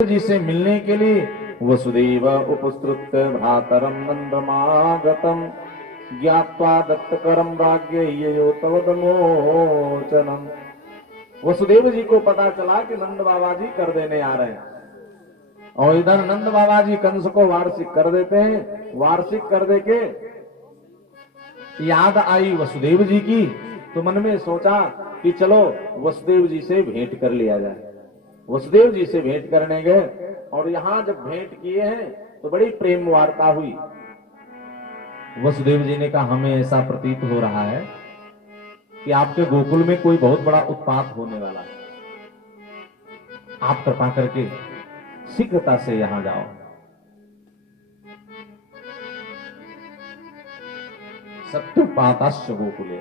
जी से मिलने के लिए वसुदेव उपस्तृत्य भ्रातरम नंदमागतम ज्ञात्वा दत्तकरम राज्ञ यो तवदमोचनम। वसुदेव जी को पता चला कि नंद बाबा जी कर देने आ रहे हैं और इधर नंद बाबा जी कंस को वार्षिक कर देते हैं। वार्षिक कर दे के याद आई वसुदेव जी की, तो मन में सोचा कि चलो वसुदेव जी से भेंट कर लिया जाए। वसुदेव जी से भेंट करने गए और यहां जब भेंट किए हैं तो बड़ी प्रेम वार्ता हुई। वसुदेव जी ने कहा, हमें ऐसा प्रतीत हो रहा है कि आपके गोकुल में कोई बहुत बड़ा उत्पात होने वाला है। आप कृपा करके शीघ्रता से यहां जाओ। सत्युपाताश्च गोकुले,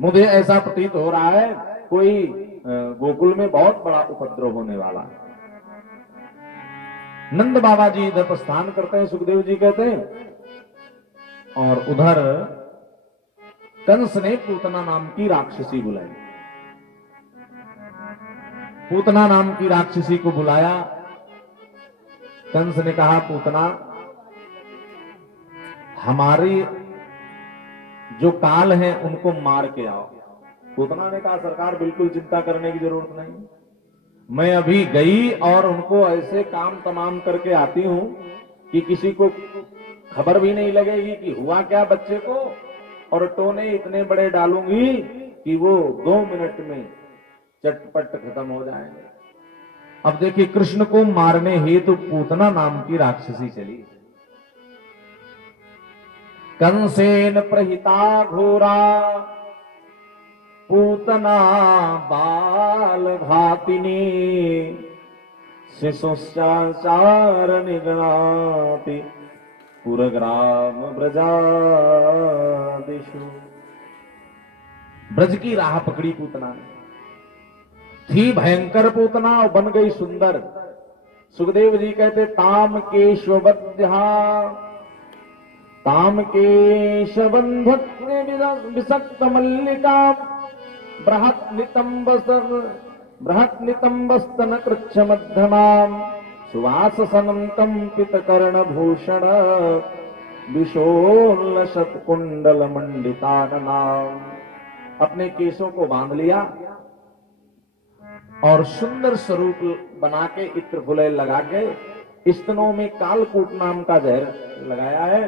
मुझे ऐसा प्रतीत हो रहा है कोई गोकुल में बहुत बड़ा उपद्रव होने वाला है। नंद बाबा जी इधर प्रस्थान करते हैं, सुखदेव जी कहते हैं, और उधर कंस ने पूतना नाम की राक्षसी बुलाई। पूतना नाम की राक्षसी को बुलाया। कंस ने कहा, पूतना, हमारी जो काल हैं उनको मार के आओ। पूतना ने कहा, सरकार बिल्कुल चिंता करने की जरूरत नहीं, मैं अभी गई और उनको ऐसे काम तमाम करके आती हूं कि किसी को खबर भी नहीं लगेगी कि हुआ क्या बच्चे को, और टोने इतने बड़े डालूंगी कि वो 2 मिनट में चटपट खत्म हो जाएंगे। अब देखिए, कृष्ण को मारने हेतु पूतना नाम की राक्षसी चली। कंसेन प्रहिता घोरा पूतना बाल घातिनी शिशुश्चाचार निगणाति पुरग्राम ब्रजादिषु। ब्रज की राह पकड़ी पूतना ने। थी भयंकर पूतना और बन गई सुंदर। सुखदेव जी कहते, ताम केशवबद्ध्या ताम केशबंधत्ते विसक्त मल्लिका बृहत् नितंबस्तन कृच्छ मध्यमाम सुवाससनं कंपित कर्ण भूषण विशोल्लसत कुंडल मंडिताननाम। अपने केशों को बांध लिया और सुंदर स्वरूप बना के इत्र फुलेल लगा के स्तनों में कालकूट नाम का जहर लगाया है।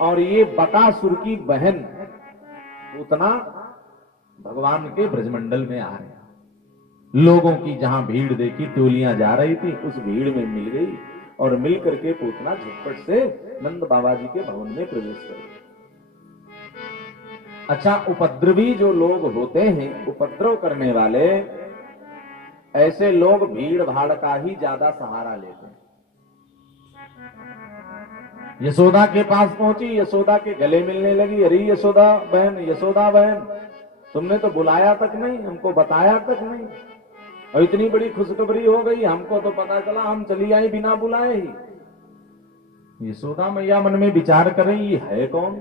और ये बकासुर की बहन पूतना भगवान के ब्रजमंडल में आ रहे। लोगों की जहां भीड़ देखी, टोलियां जा रही थी, उस भीड़ में मिल गई और मिल करके पूतना झटपट से नंद बाबा जी के भवन में प्रवेश कर गई। अच्छा, उपद्रवी जो लोग होते हैं, उपद्रव करने वाले, ऐसे लोग भीड़ भाड़ का ही ज्यादा सहारा लेते हैं। यशोदा के पास पहुंची, यशोदा के गले मिलने लगी। अरे यशोदा बहन, यशोदा बहन, तुमने तो बुलाया तक नहीं, हमको बताया तक नहीं, और इतनी बड़ी खुशखबरी हो गई, हमको तो पता चला, हम चली आई बिना बुलाए ही। यशोदा मैया मन में विचार करें, ये है कौन,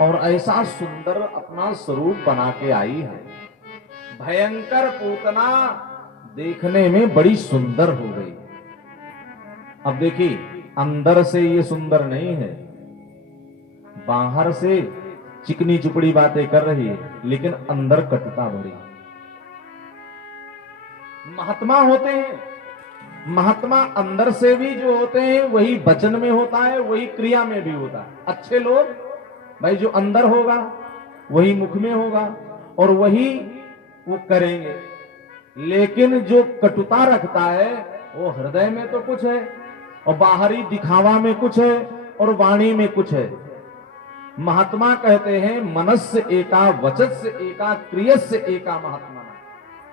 और ऐसा सुंदर अपना स्वरूप बना के आई है। भयंकर पूतना देखने में बड़ी सुंदर हो गई। अब देखिए, अंदर से ये सुंदर नहीं है, बाहर से चिकनी चुपड़ी बातें कर रही है, लेकिन अंदर कटुता भरी। महात्मा होते हैं, महात्मा अंदर से भी जो होते हैं वही वचन में होता है, वही क्रिया में भी होता है। अच्छे लोग भाई जो अंदर होगा वही मुख में होगा और वही वो करेंगे, लेकिन जो कटुता रखता है वो हृदय में तो कुछ है और बाहरी दिखावा में कुछ है और वाणी में कुछ है। महात्मा कहते हैं, मनस्य एका वचस्य एका क्रियस्य एका महात्मा।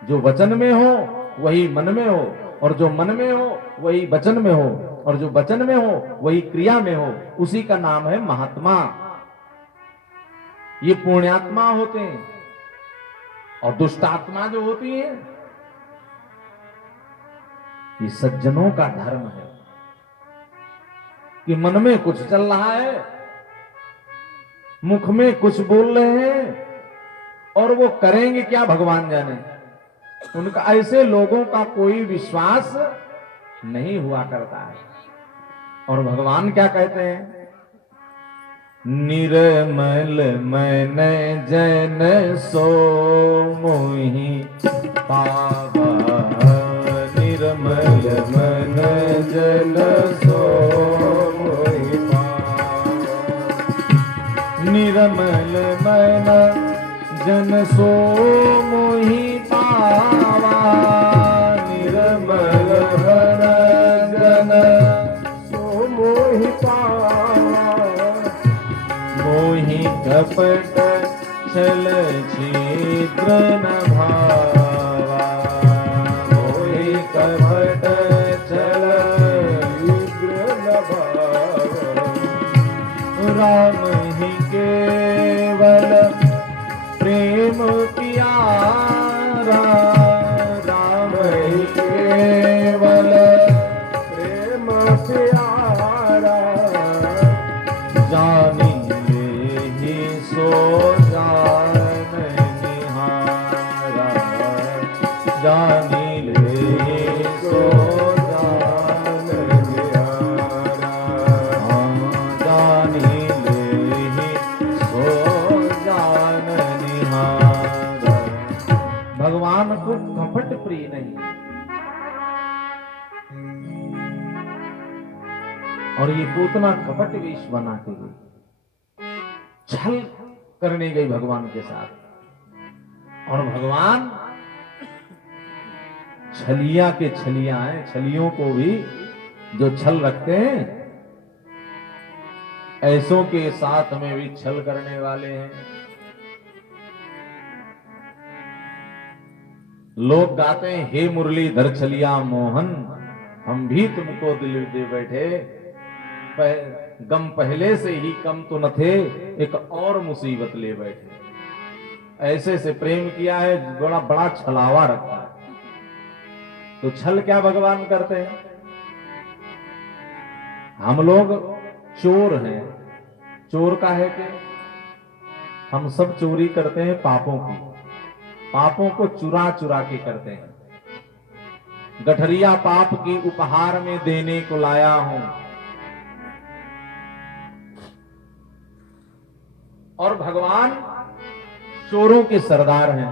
जो वचन में हो वही मन में हो, और जो मन में हो वही वचन में हो, और जो वचन में हो वही क्रिया में हो, उसी का नाम है महात्मा। ये पुण्यात्मा होते हैं। और दुष्टात्मा जो होती है, ये सज्जनों का धर्म है कि मन में कुछ चल रहा है, मुख में कुछ बोल रहे हैं, और वो करेंगे क्या भगवान जाने। उनका ऐसे लोगों का कोई विश्वास नहीं हुआ करता है। और भगवान क्या कहते हैं? निर्मल मन जन सो मोहि पावा, निर्मल मन जन सो मोहि पावा, निर्मल मन जन सो मोहि पावा, निर्मल मन जन सो मोहि पावा, मोहि कपट छल छिद्र न भावा, मोहि कपट छल छिद्र न भावा, राम ही केवल प्रेम प्यारा, राम ही केवल प्रेम प्यारा, जानी सो जान निहारा, जानी ले सो जान निहारा, जानी ले सो जान निहारा। भगवान को कपट प्रिय नहीं, और ये पूतना कपट वेश बना के गई, छल करने गई भगवान के साथ। और भगवान छलिया के छलिया हैं, छलियों को भी जो छल रखते हैं, ऐसों के साथ में भी छल करने वाले हैं। लोग गाते हैं, हे मुरलीधर छलिया मोहन, हम भी तुमको दिल दे बैठे, गम पहले से ही कम तो न थे, एक और मुसीबत ले बैठे। ऐसे से प्रेम किया है, बड़ा बड़ा छलावा रखा है। तो छल क्या भगवान करते हैं? हम लोग चोर हैं। चोर का है कि हम सब चोरी करते हैं पापों की, पापों को चुरा चुरा के करते हैं। गठरिया पाप की उपहार में देने को लाया हूं। और भगवान चोरों के सरदार हैं।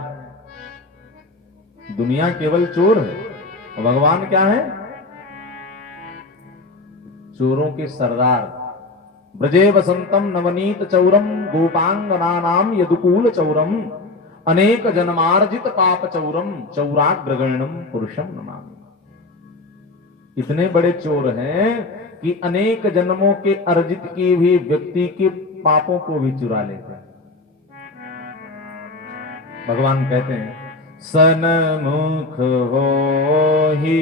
दुनिया केवल चोर है, और भगवान क्या है? चोरों के सरदार। ब्रजे वसंतम नवनीत चौरम, गोपांगनानाम यदुकूल चौरम, अनेक जन्मार्जित पाप चौरम, चौराग्रगण्यम पुरुषम नमामि। इतने बड़े चोर हैं कि अनेक जन्मों के अर्जित की भी व्यक्ति के पापों को भी चुरा लेते हैं। भगवान कहते हैं, सनमुख होहि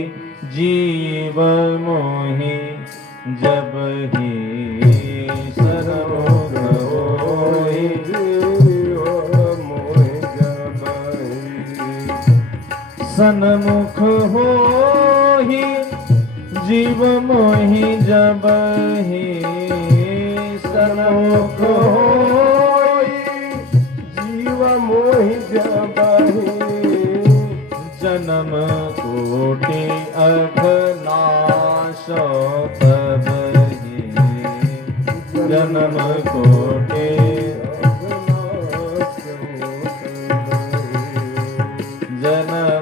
जीव मोहि, जब ही सनमुख होहि जीव मोहि, जब ही सनमुख होहि जीव मोहि, जब ही सनमुख होहि जीव मोहि, जब ही जन्म कोटि अघनाश तब ही, जन्म कोटि अघनाश, जन्म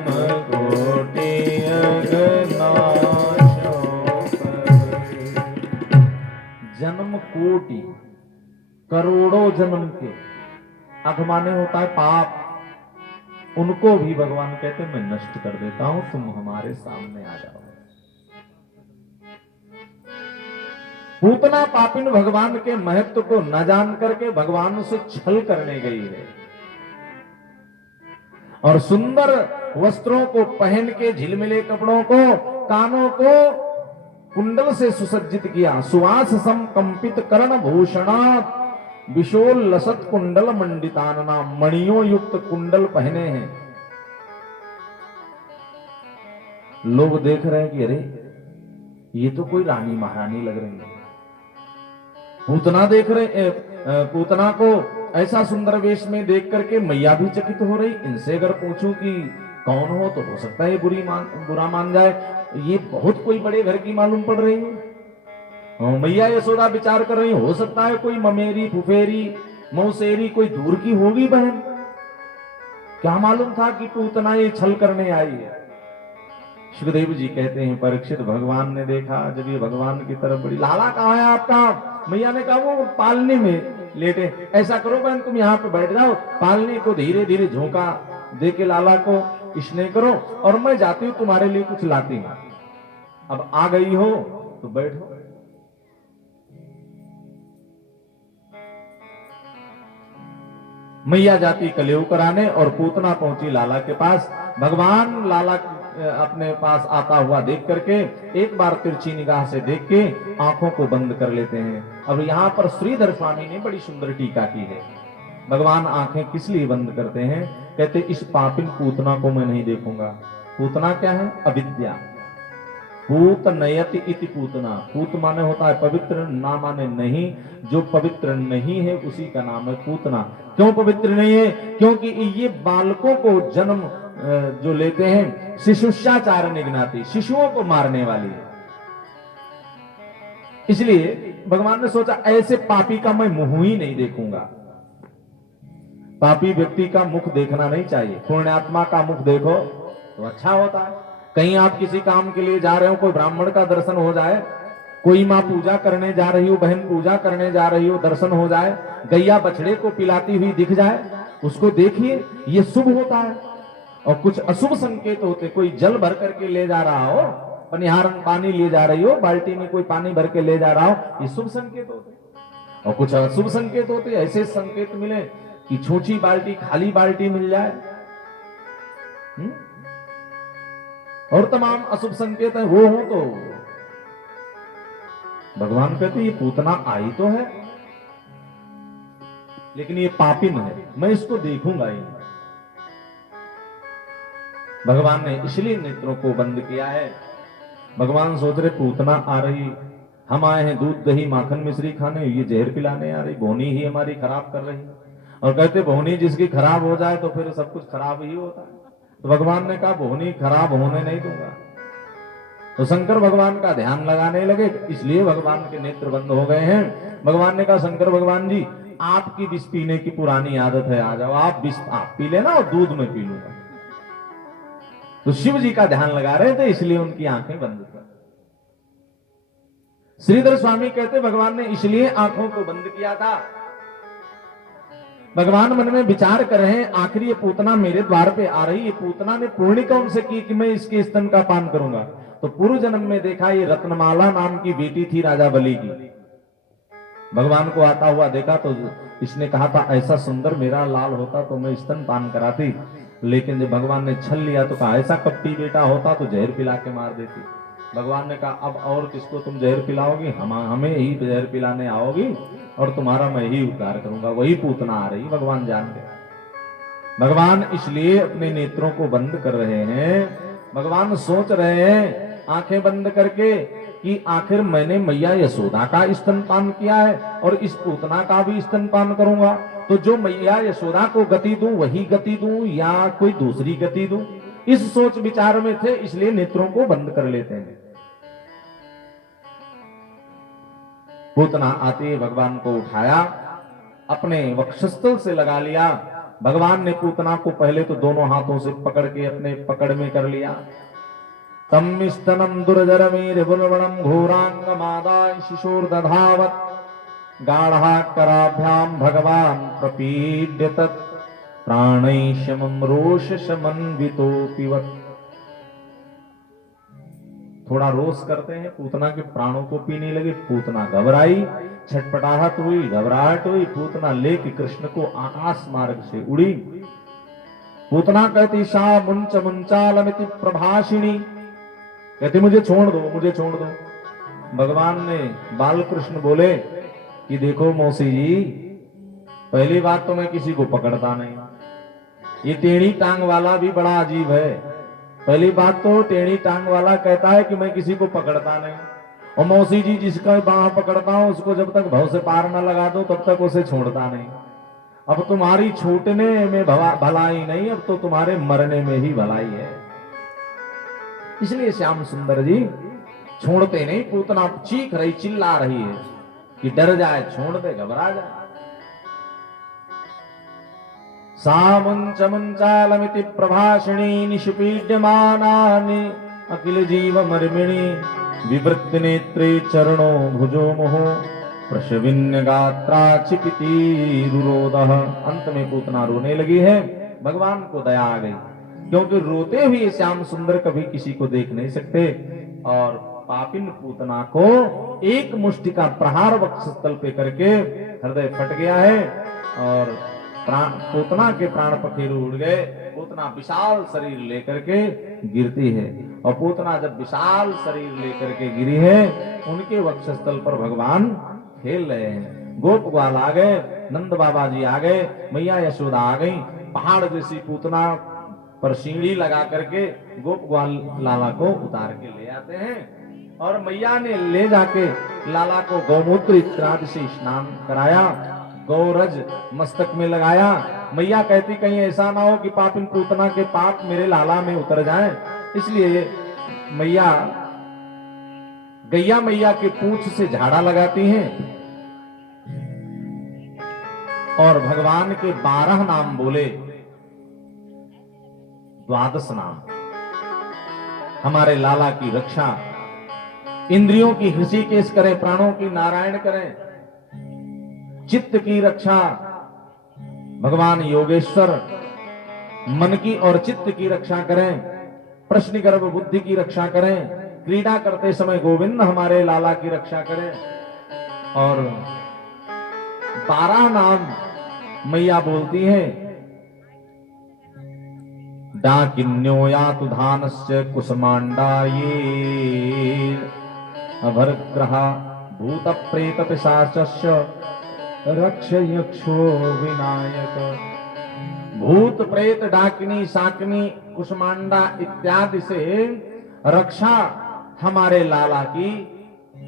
कोटि अघनाश, जन्म कोटि करोड़ों जन्म के, अघ माने होता है पाप, उनको भी भगवान कहते मैं नष्ट कर देता हूं, तुम हमारे सामने आ जाओ। पूतना पापिन भगवान के महत्व को न जान करके भगवान से छल करने गई है, और सुंदर वस्त्रों को पहन के, झिलमिले कपड़ों को, कानों को कुंडल से सुसज्जित किया, सुवास सम कंपित कर्ण भूषणा, विशोल लसत कुंडल मंडितानना, मणियों युक्त कुंडल पहने हैं। लोग देख रहे हैं कि अरे ये तो कोई रानी महारानी लग रही है। पूतना देख रहे, पूतना को ऐसा सुंदर वेश में देख करके मैया भी चकित हो रही। इनसे अगर पूछूं कि कौन हो, तो हो सकता है ये बुरा मान जाए, ये बहुत कोई बड़े घर की मालूम पड़ रही है। मैया यशोदा विचार कर रही, हो सकता है कोई ममेरी फुफेरी मौसेरी कोई दूर की होगी बहन, क्या मालूम था कि पूतना ये छल करने आई है। सुखदेव जी कहते हैं परीक्षित भगवान ने देखा, जब ये भगवान की तरफ बढ़ी, लाला कहाँ है आपका? मैया ने कहा वो पालने में लेटे। ऐसा करो बहन तुम यहाँ पे बैठ जाओ, पालने को धीरे धीरे झोंका दे के लाला को स्नेह करो, और मैं जाती हूँ तुम्हारे लिए कुछ लाती हूँ। अब आ गई हो तो बैठो। मैया जाती कलेऊ कराने और पूतना पहुंची लाला के पास। भगवान लाला अपने पास आता हुआ देख करके एक बार तिरछी निगाह से देख के आंखों को बंद कर लेते हैं। अब यहाँ पर श्रीधर स्वामी ने बड़ी सुंदर टीका की है। भगवान आंखें किस लिए बंद करते हैं? कहते इस पापिन पूतना को मैं नहीं देखूंगा। पूतना क्या है? अविद्या। पूत नयति इति पूतना। पूत माने होता है पवित्र, ना माने नहीं। जो पवित्र नहीं है उसी का नाम है पूतना। क्यों पवित्र नहीं है? क्योंकि ये बालकों को जन्म जो लेते हैं शिशुषाचार निघ्नाति, शिशुओं को मारने वाली है। इसलिए भगवान ने सोचा ऐसे पापी का मैं मुंह ही नहीं देखूंगा। पापी व्यक्ति का मुख देखना नहीं चाहिए। पुण्यात्मा का मुख देखो तो अच्छा होता है। कहीं आप किसी काम के लिए जा रहे हो, कोई ब्राह्मण का दर्शन हो जाए, कोई माँ पूजा करने जा रही हो, बहन पूजा करने जा रही हो, दर्शन हो जाए, गैया बछड़े को पिलाती हुई दिख जाए, उसको देखिए, ये शुभ होता है। और कुछ अशुभ संकेत होते, कोई जल भर करके ले जा रहा हो, पनिहारन पानी ले जा रही हो, बाल्टी में कोई पानी भर के ले जा रहा हो, ये शुभ संकेत होते। और कुछ अशुभ संकेत होते, ऐसे संकेत मिले कि छोटी बाल्टी खाली बाल्टी मिल जाए। और तमाम अशुभ संकेत है, वो हो तो भगवान कहते ये पूतना आई तो है, लेकिन ये पापिन है, मैं इसको देखूंगा ही। भगवान ने इसलिए नेत्रों को बंद किया है। भगवान सोच रहे पूतना आ रही, हम आए हैं दूध दही माखन मिश्री खाने, ये जहर पिलाने आ रही, भोनी ही हमारी खराब कर रही। और कहते भोनी जिसकी खराब हो जाए तो फिर सब कुछ खराब ही होता है। तो भगवान ने कहा भोनी खराब होने नहीं दूंगा। तो शंकर भगवान का ध्यान लगाने लगे, इसलिए भगवान के नेत्र बंद हो गए हैं। भगवान ने कहा शंकर भगवान जी आपकी विष पीने की पुरानी आदत है, आ जाओ आप विष आप पी लेना और दूध में पी लूंगा। तो शिव जी का ध्यान लगा रहे थे, इसलिए उनकी आंखें बंद कर। श्रीधर स्वामी कहते भगवान ने इसलिए आंखों को बंद किया था। भगवान मन में विचार कर रहे हैं आखिर ये पूतना मेरे द्वार पे आ रही, ये पूतना ने पूर्णि कौन से की कि मैं इसके स्तन का पान करूंगा। तो पूर्व जन्म में देखा ये रत्नमाला नाम की बेटी थी राजा बलि की। भगवान को आता हुआ देखा तो इसने कहा था ऐसा सुंदर मेरा लाल होता तो मैं स्तन पान कराती, लेकिन जब भगवान ने छल लिया तो कहा ऐसा कपटी बेटा होता तो जहर पिला के मार देती। भगवान ने कहा अब और किसको तुम जहर पिलाओगी? हमें ही जहर पिलाने आओगी और तुम्हारा मैं ही उद्धार करूंगा। वही पूतना आ रही, भगवान जान गए। भगवान इसलिए अपने नेत्रों को बंद कर रहे हैं। भगवान सोच रहे हैं आंखें बंद करके कि आखिर मैंने मैया यशोदा का स्तनपान किया है और इस पूतना का भी स्तनपान करूंगा, तो जो मैया यशोदा को गति दूं वही गति दूं या कोई दूसरी गति दूं, इस सोच विचार में थे, इसलिए नेत्रों को बंद कर लेते हैं। पूतना आते भगवान को उठाया, अपने वक्षस्थल से लगा लिया। भगवान ने पूतना को पहले तो दोनों हाथों से पकड़ के अपने पकड़ में कर लिया। तम स्तनम दुर्जरमीर बुलवणम घोरांगमादाय शिशोर्दधावत गाढ़ा कराभ्याम भगवान प्रपीड्य तत् प्राणैशमं रोष समन्वितो पिवत्। थोड़ा रोष करते हैं, पूतना के प्राणों को पीने लगे। पूतना घबराई, छटपटाहट हुई, घबराहट हुई। पूतना लेके कृष्ण को आकाश मार्ग से उड़ी। पूतना कहती सा मुंच मुंचालमिति प्रभाषिणी, कहती मुझे छोड़ दो, मुझे छोड़ दो। भगवान ने बाल कृष्ण बोले कि देखो मौसी जी, पहली बात तो मैं किसी को पकड़ता नहीं, ये टेढ़ी टांग वाला भी बड़ा अजीब है। पहली बात तो टेढ़ी टांग वाला कहता है कि मैं किसी को पकड़ता नहीं, और मौसी जी जिसका बाह पकड़ता हूं उसको जब तक भव से पार न लगा दो तब तक उसे छोड़ता नहीं। अब तुम्हारी छूटने में भलाई नहीं, अब तो तुम्हारे मरने में ही भलाई है। इसलिए श्याम सुंदर जी छोड़ते नहीं। पूतना चीख रही, चिल्ला रही है कि डर जाए, छोड़ दे, घबरा जाए। सामुंच मुंचालमिति प्रभाषिणी निषुपीड्यमानानि अखिल जीव मर्मिणी विवृत्त नेत्रे चरणो भुजो मोहो प्रशविन्य गात्रा चिपिति रुरोदः। अंत में पूतना रोने लगी है। भगवान को दया आ गई, क्योंकि रोते हुए श्याम सुंदर कभी किसी को देख नहीं सकते। और पापिन पूतना को एक मुष्टि का प्रहार वक्षस्थल पे करके हृदय फट गया है और पूतना के प्राण पखेरु उड़ गए। पूतना विशाल शरीर लेकर के गिरती है, और पूतना जब विशाल शरीर लेकर के गिरी है, उनके वक्षस्थल पर भगवान खेल रहे हैं। गोप ग्वाल आ गए, नंद बाबा जी आ गए, मैया यशोदा आ गई। पहाड़ जैसी पूतना पर सीढ़ी लगा करके गोप ग्वाल लाला को उतार के ले आते हैं, और मैया ने ले जाके लाला को गौमूत्र इत्यादि से स्नान कराया, गौरज मस्तक में लगाया। मैया कहती कहीं ऐसा ना हो कि पापिन पूतना के पाप मेरे लाला में उतर जाएं, इसलिए मैया गैया मैया के पूंछ से झाड़ा लगाती हैं और भगवान के 12 नाम बोले, 12 नाम। हमारे लाला की रक्षा, इंद्रियों की ऋषिकेश करें, प्राणों की नारायण करें, चित्त की रक्षा भगवान योगेश्वर मन की और चित्त की रक्षा करें, प्रश्न गर्भ बुद्धि की रक्षा करें, क्रीड़ा करते समय गोविंद हमारे लाला की रक्षा करें। और 12 नाम मैया बोलती है। डाकिन्यो यातु धानस्य कुसुमांडा ये अभरग्रहा भूत प्रेत पिशाचस्य रक्ष यक्षो विनायक। भूत प्रेत डाकिनी शाकिनी कुसुमांडा इत्यादि से रक्षा हमारे लाला की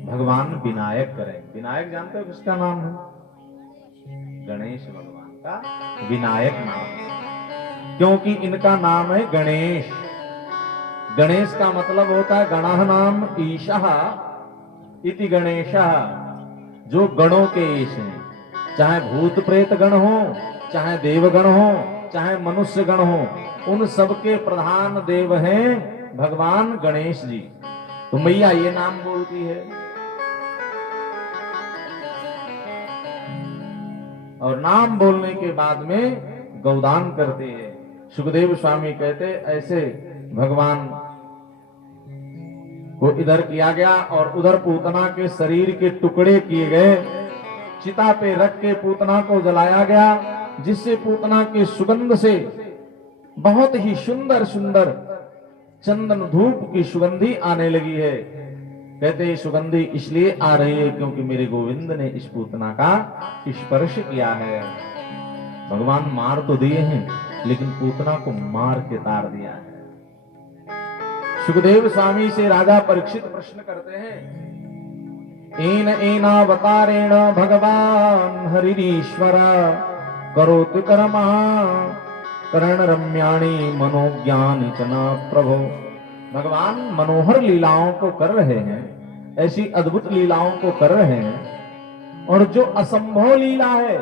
भगवान विनायक करें। विनायक जानते हो किसका नाम है? गणेश भगवान का विनायक नाम है, क्योंकि इनका नाम है गणेश। गणेश का मतलब होता है गणः नाम ईशः इति गणेशः, जो गणों के ईश हैं। चाहे भूत प्रेत गण हो, चाहे देवगण हो, चाहे मनुष्य गण हो, उन सबके प्रधान देव हैं भगवान गणेश जी। तो मैया ये नाम बोलती है। और नाम बोलने के बाद में गौदान करते हैं। सुखदेव स्वामी कहते ऐसे भगवान को इधर किया गया और उधर पूतना के शरीर के टुकड़े किए गए, चिता पे रख के पूतना को जलाया गया, जिससे पूतना की सुगंध से बहुत ही सुंदर सुंदर चंदन धूप की सुगंधी आने लगी है। कहते ये सुगंधी इसलिए आ रही है क्योंकि मेरे गोविंद ने इस पूतना का स्पर्श किया है। भगवान मार तो दिए हैं, लेकिन पूतना को मार के तार दिया है। सुखदेव स्वामी से राजा परीक्षित प्रश्न करते हैं, एन एनावतारेण भगवान हरिरीश्वर करोति कर्मा करण रम्याणी मनोज्ञान चना प्रभो। भगवान मनोहर लीलाओं को कर रहे हैं, ऐसी अद्भुत लीलाओं को कर रहे हैं। और जो असंभव लीला है,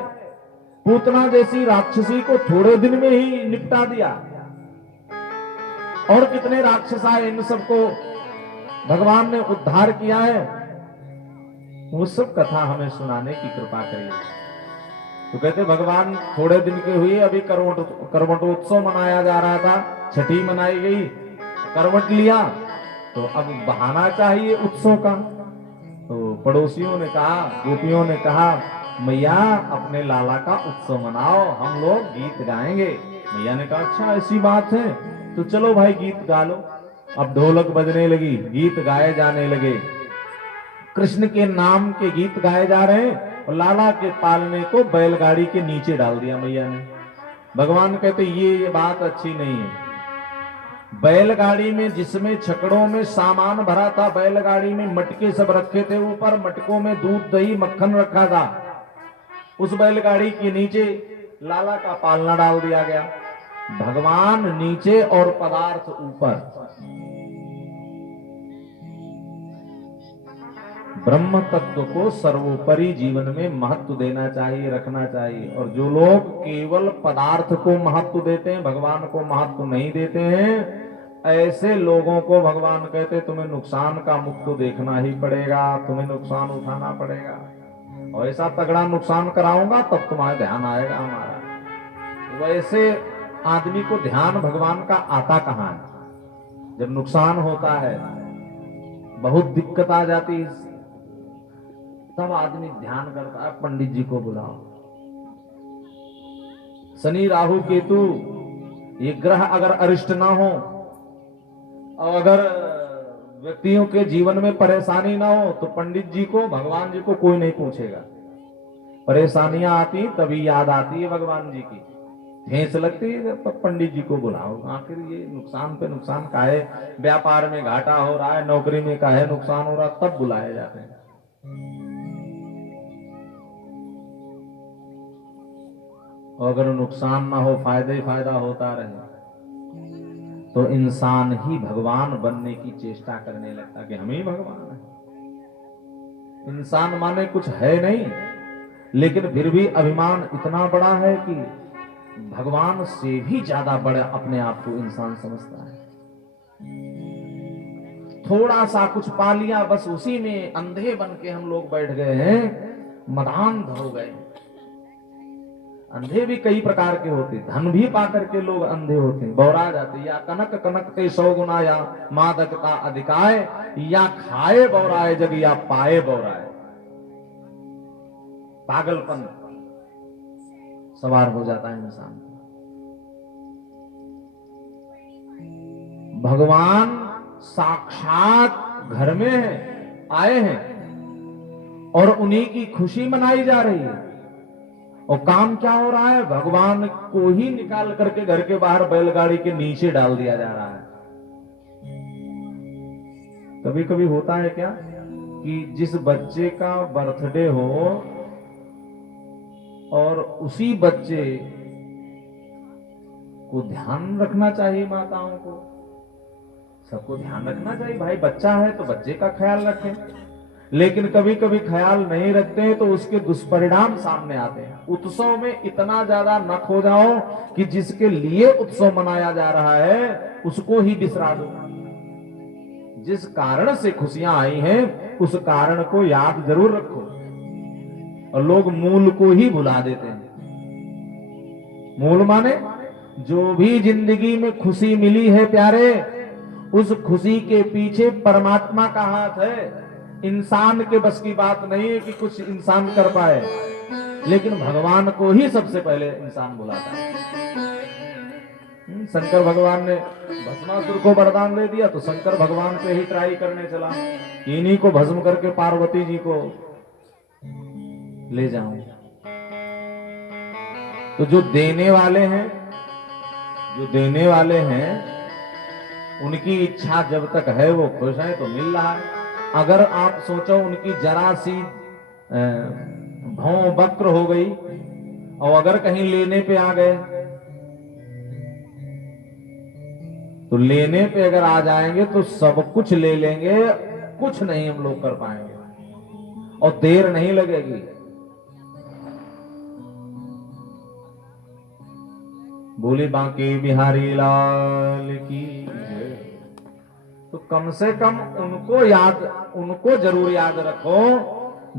पूतना जैसी राक्षसी को थोड़े दिन में ही निपटा दिया। और कितने राक्षस आए, इन सबको भगवान ने उद्धार किया है। वो सब कथा हमें सुनाने की कृपा करिए। तो कहते भगवान थोड़े दिन के हुए, अभी करवटोत्सव मनाया जा रहा था, छठी मनाई गई, करवट लिया, तो अब बहाना चाहिए उत्सव का। तो पड़ोसियों ने कहा, गोपियों ने कहा, मैया अपने लाला का उत्सव मनाओ, हम लोग गीत गाएंगे। मैया ने कहा अच्छा ऐसी बात है, तो चलो भाई गीत गा लो। अब ढोलक बजने लगी, गीत गाए जाने लगे, कृष्ण के नाम के गीत गाए जा रहे हैं। और लाला के पालने को बैलगाड़ी के नीचे डाल दिया मैया ने। भगवान कहते ये बात अच्छी नहीं है। बैलगाड़ी में, जिसमें छकड़ों में सामान भरा था, बैलगाड़ी में मटके सब रखे थे, ऊपर मटकों में दूध दही मक्खन रखा था। उस बैलगाड़ी के नीचे लाला का पालना डाल दिया गया। भगवान नीचे और पदार्थ ऊपर। ब्रह्म तत्व को सर्वोपरि जीवन में महत्व देना चाहिए, रखना चाहिए। और जो लोग केवल पदार्थ को महत्व देते हैं, भगवान को महत्व नहीं देते हैं, ऐसे लोगों को भगवान कहते तुम्हें नुकसान का मुख तो देखना ही पड़ेगा, तुम्हें नुकसान उठाना पड़ेगा, और ऐसा तगड़ा नुकसान कराऊंगा तब तुम्हारा ध्यान आएगा हमारा। वैसे आदमी को ध्यान भगवान का आता कहां है? जब नुकसान होता है, बहुत दिक्कत आ जाती है, तब आदमी ध्यान करता है पंडित जी को बुलाओ। शनि राहु केतु ये ग्रह अगर अरिष्ट ना हो, और अगर व्यक्तियों के जीवन में परेशानी ना हो, तो पंडित जी को, भगवान जी को कोई नहीं पूछेगा। परेशानियां आती तभी याद आती है भगवान जी की, ठेस लगती है तो पंडित जी को बुलाओ। आखिर ये नुकसान पे नुकसान काहे, व्यापार में घाटा हो रहा है, नौकरी में काहे नुकसान हो रहा है, तब बुलाए जाते हैं। और अगर नुकसान ना हो, फायदा ही फायदा होता रहे, तो इंसान ही भगवान बनने की चेष्टा करने लगता कि हम ही भगवान हैं। इंसान माने कुछ है नहीं, लेकिन फिर भी अभिमान इतना बड़ा है कि भगवान से भी ज्यादा बड़ा अपने आप को इंसान समझता है। थोड़ा सा कुछ पा लिया, बस उसी में अंधे बन के हम लोग बैठ गए हैं, मदांध हो गए। अंधे भी कई प्रकार के होते, धन भी पाकर के लोग अंधे होते, बौरा जाते। या कनक कनक के 100 गुना, या मादकता अधिकाय, या खाए बौराए जग, या पाए बौराए। पागलपन सवार हो जाता है इंसान। भगवान साक्षात घर में है, आए हैं, और उन्हीं की खुशी मनाई जा रही है। और काम क्या हो रहा है? भगवान को ही निकाल करके घर के बाहर बैलगाड़ी के नीचे डाल दिया जा रहा है। कभी कभी होता है क्या कि जिस बच्चे का बर्थडे हो, और उसी बच्चे को ध्यान रखना चाहिए, माताओं को सबको ध्यान रखना चाहिए, भाई बच्चा है तो बच्चे का ख्याल रखें। लेकिन कभी कभी ख्याल नहीं रखते हैं तो उसके दुष्परिणाम सामने आते हैं। उत्सव में इतना ज्यादा न खो जाओ कि जिसके लिए उत्सव मनाया जा रहा है उसको ही बिसरा दो। जिस कारण से खुशियां आई हैं उस कारण को याद जरूर रखो। और लोग मूल को ही भुला देते हैं। मूल माने जो भी जिंदगी में खुशी मिली है प्यारे, उस खुशी के पीछे परमात्मा का हाथ है। इंसान के बस की बात नहीं है कि कुछ इंसान कर पाए, लेकिन भगवान को ही सबसे पहले इंसान बुलाता है। शंकर भगवान ने भस्मासुर को वरदान दे दिया तो शंकर भगवान पे ही ट्राई करने चला, इन्हीं को भस्म करके पार्वती जी को ले जाऊं। तो जो देने वाले हैं, उनकी इच्छा जब तक है वो खुश है तो मिल रहा है। अगर आप सोचो उनकी जरा सी भौं वक्र हो गई और अगर कहीं लेने पे आ गए, तो लेने पे अगर आ जाएंगे तो सब कुछ ले लेंगे, कुछ नहीं हम लोग कर पाएंगे और देर नहीं लगेगी। बोले बांके बिहारी लाल की। तो कम से कम उनको जरूर याद रखो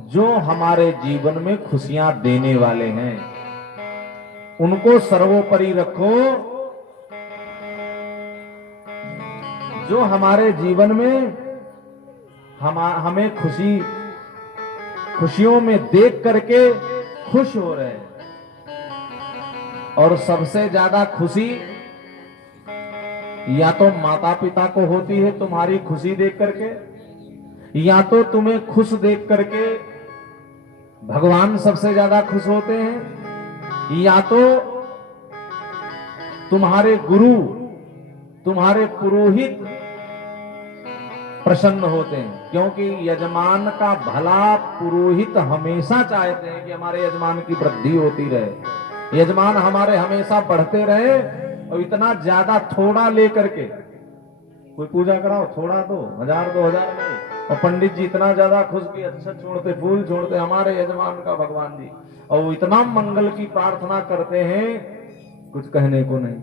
जो हमारे जीवन में खुशियां देने वाले हैं। उनको सर्वोपरि रखो। जो हमारे जीवन में हमें खुशियों में देख करके खुश हो रहे हैं। और सबसे ज्यादा खुशी या तो माता पिता को होती है तुम्हारी खुशी देख करके, या तो तुम्हें खुश देख करके भगवान सबसे ज्यादा खुश होते हैं, या तो तुम्हारे गुरु, तुम्हारे पुरोहित प्रसन्न होते हैं। क्योंकि यजमान का भला पुरोहित हमेशा चाहते हैं कि हमारे यजमान की वृद्धि होती रहे। यजमान हमारे हमेशा बढ़ते रहे और इतना ज्यादा थोड़ा लेकर के, कोई पूजा कराओ थोड़ा दो, 1000 2000 नहीं, और पंडित जी इतना ज्यादा खुश की अच्छा छोड़ते, फूल छोड़ते हमारे यजमान का भगवान जी, और वो इतना मंगल की प्रार्थना करते हैं कुछ कहने को नहीं,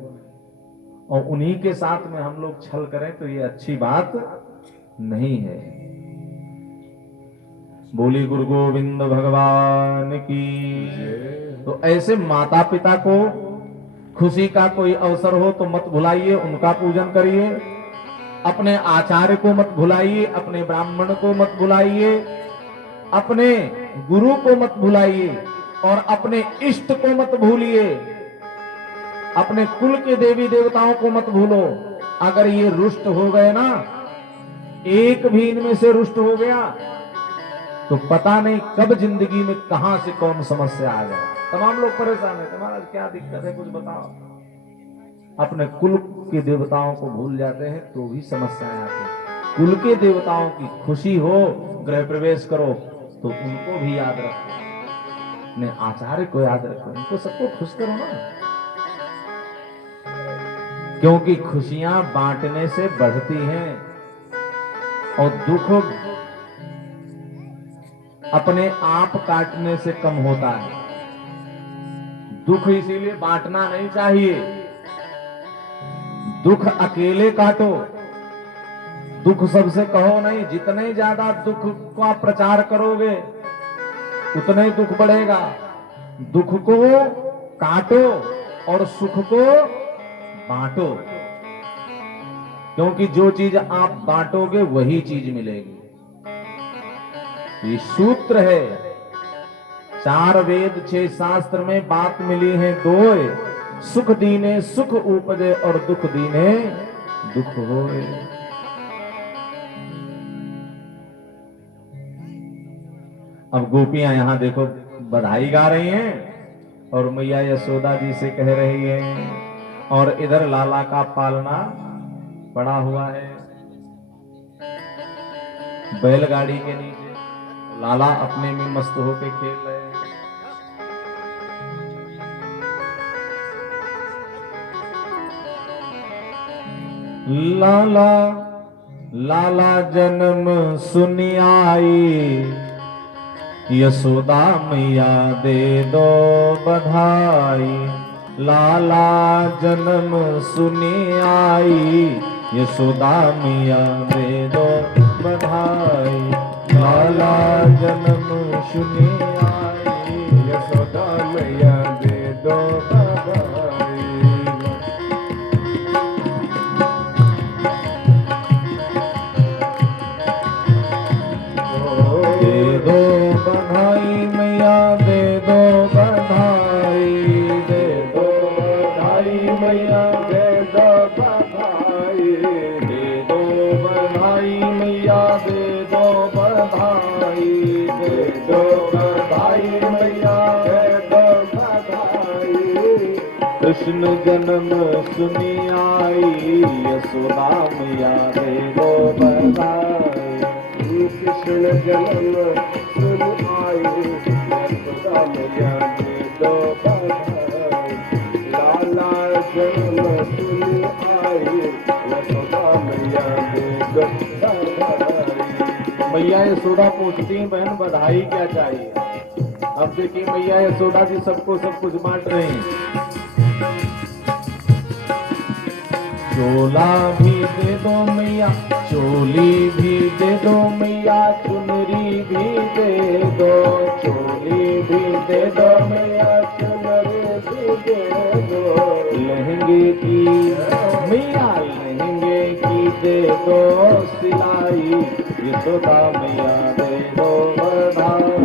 और उन्हीं के साथ में हम लोग छल करें तो ये अच्छी बात नहीं है। बोली गुरु गोविंद भगवान की। तो ऐसे माता पिता को खुशी का कोई अवसर हो तो मत भुलाइए, उनका पूजन करिए, अपने आचार्य को मत भुलाइए, अपने ब्राह्मण को मत भुलाइए, अपने गुरु को मत भुलाइए, और अपने इष्ट को मत भूलिए, अपने कुल के देवी देवताओं को मत भूलो। अगर ये रुष्ट हो गए ना, एक भी इनमें से रुष्ट हो गया तो पता नहीं कब जिंदगी में कहां से कौन समस्या आ जाए। तमाम लोग परेशान है, तुम्हारा क्या दिक्कत है कुछ बताओ। अपने कुल के देवताओं को भूल जाते हैं तो भी समस्याएं आती हैं। कुल के देवताओं की खुशी हो, गृह प्रवेश करो तो उनको भी याद रखो, अपने आचार्य को याद रखो, इनको सबको खुश करो ना, क्योंकि खुशियां बांटने से बढ़ती हैं और दुख अपने आप काटने से कम होता है। दुख इसीलिए बांटना नहीं चाहिए, दुख अकेले काटो, दुख सबसे कहो नहीं। जितने ज्यादा दुख का प्रचार करोगे उतना ही दुख बढ़ेगा। दुख को काटो और सुख को बांटो, क्योंकि जो चीज आप बांटोगे वही चीज मिलेगी। ये सूत्र है, 4 वेद 6 शास्त्र में बात मिली है दो, सुख दीने सुख उपजे और दुख दीने दुख होए। अब गोपियां यहां देखो बधाई गा रही हैं और मैया यशोदा जी से कह रही हैं, और इधर लाला का पालना पड़ा हुआ है बैलगाड़ी के नीचे। लाला अपने में मस्त होके खेल रहे हैं। लाला लाला जन्म सुनी आई, यशोदा मैया दे दो बधाई। लाला जन्म सुनी आई, यशोदा मैया दे दो बधाई। लाला जन्म सुनी आई, यशोदा मैया दे दो बधाई। दे दो बधाई मैया दे दो बधाई, दे दो बधाई मैया दे दो बधाई। दे दो बधाई मैया दे दो बधाई, दे दो बधाई मैया दे दो बधाई। कृष्ण जन्म सुनी आई, यशोदा मैया दे दो बधाई। कृष्ण जन्म सुनी आई, यशोदा मैया दे दो बधाई। लाला जन्म सुनी आई, यशोदा मैया दे दो बधाई। मैया यशोदा पूछती हैं बहन बधाई क्या चाहिए। अब देखिए मैया यशोदा जी सबको सब कुछ बांट रहे हैं। चोला भी दे दो मैया, चोली भी दे दो मैया, चुनरी भी दे दो। चोली भी दे दो मैया, चुनरी भी दे दो। लहंगे की मैया लहंगे की दे दो सिलाई, यशोदा मैया दे दो बधाई।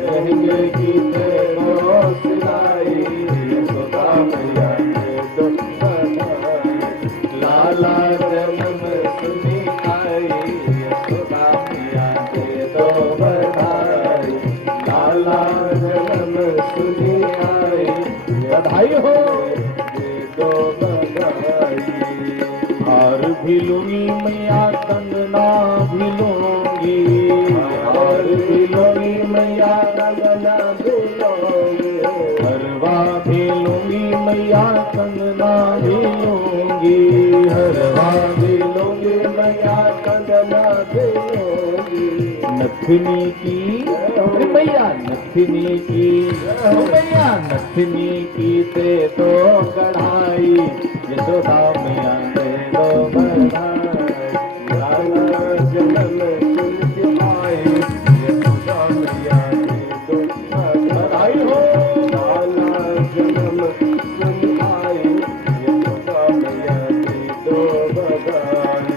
लहंगे की दे दो सिलाई, यशोदा मैया दे दो बधाई। लाला जन्म सुनी आई, यशोदा मैया दे दो बधाई। लाला जन्म सुनी आई, बधाई हो दे दो बधाई। हार भी लूंगी मैया कंगना भी लूंगी, हार भी लूंगी मैया कंगना भी लूंगी। हरवा नथनी की अरे मैया नथनी की मैया नथनी की दे दो कढ़ाई यशोदा मैया दे दो बधाई लाला जन्म सुन के आए यशोदा मैया दे दो बधाई हो लाला जन्म सुन आए यशोदा मैया दे दो बधाई।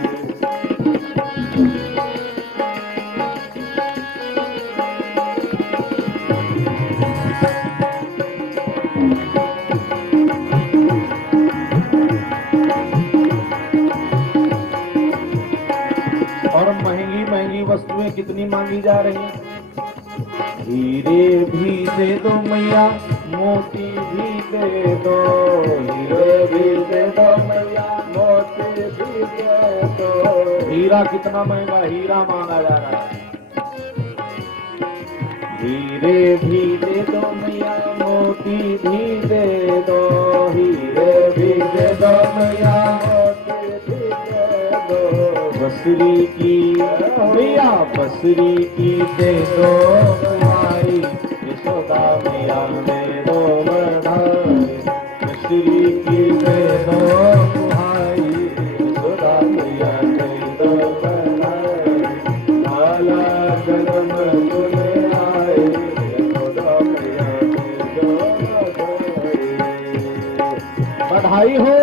और महंगी महंगी वस्तुएं कितनी मांगी जा रही हैं। हीरे भी दे दो मैया मोती भी दे दो हीरे भी दे दो मैया मोती भी दे दो। हीरा कितना महंगा हीरा मांगा जा रहा है। हीरे भी दे दो मैया मोती भी दे दो हीरे भी दे दो मैया मोती भी दे दो। बसरी की मैया बसरी की दे दो बधाई यशोदा मैया दे दो बधाई बसरी की दे दो बधाई यशोदा मैया दे दो बधाई लाला जन्म सुने आए यशोदा मैया दे दो बधाई हो।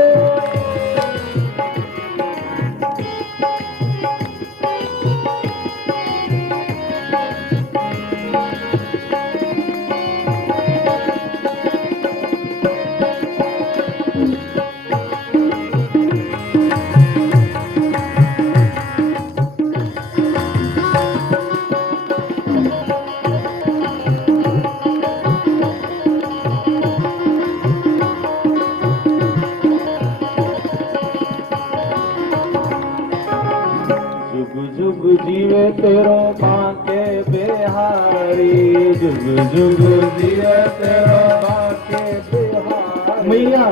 जुग जीवे तेरो बांके बिहारी जुग जुग जीवे तेरो बांके बिहारी मैया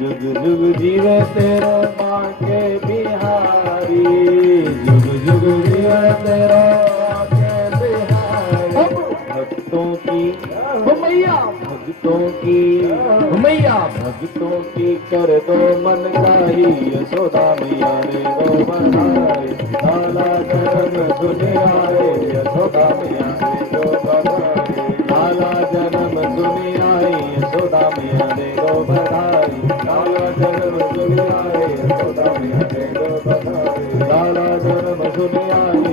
जुग जुग जीवे तेरो बांके बिहारी जुग जुग जीवे तेरो बांके बिहारी। भक्तों की मैया भक्तों की मैया भक्तों की कर दो मन काही यशोदा मैया दे दो बधाई लाला जन्म सुने आए यशोदा मैया दे दो बधाई लाला जन्म सुने आए यशोदा मैया दे दो बधाई लाला जन्म सुने आए यशोदा मैया दे दो बधाई लाला जन्म सुने आए